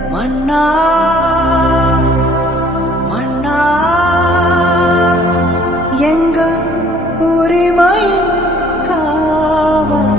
மன்னா மன்னா எங்க உரிமையின் காவல்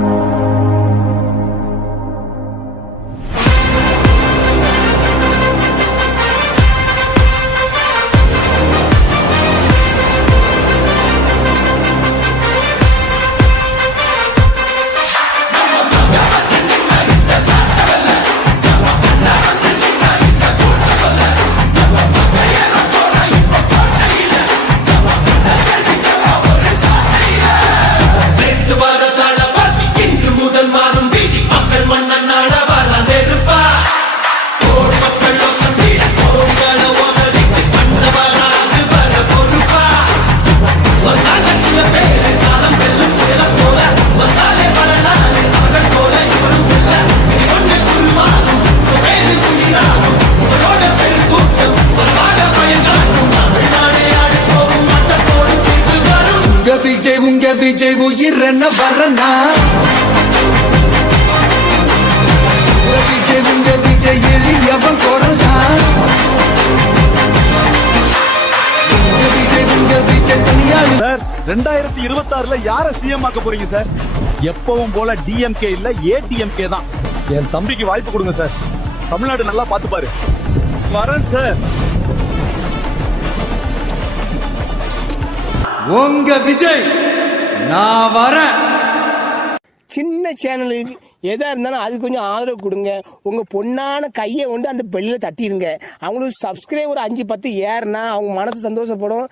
உங்க விஜய் உயிரென்ன வரனா உங்க விஜய் எளியவன் குரல்னா உங்க விஜய் தனியாளி. சார் 2026ல யார சிஎம் ஆக்க போறீங்க சார்? எப்பவும் போல டிஎம்கே இல்ல ஏடிஎம்கே தான். என் தம்பிக்கு வாய்ப்பு கொடுங்க சார். தமிழ்நாடு நல்லா பாத்து பாரு. வரேன் சார். உங்க விஜய் நான் வரேன். சின்ன சேனலுக்கு எதா இருந்தாலும் அது கொஞ்சம் ஆதரவு கொடுங்க. உங்க பொண்ணான கையை கொண்டு அந்த பெல்லில் தட்டிடுங்க. அவங்களுக்கு சப்ஸ்கிரைபர் 5-10 ஏறுனா அவங்க மனசு சந்தோஷப்படும்.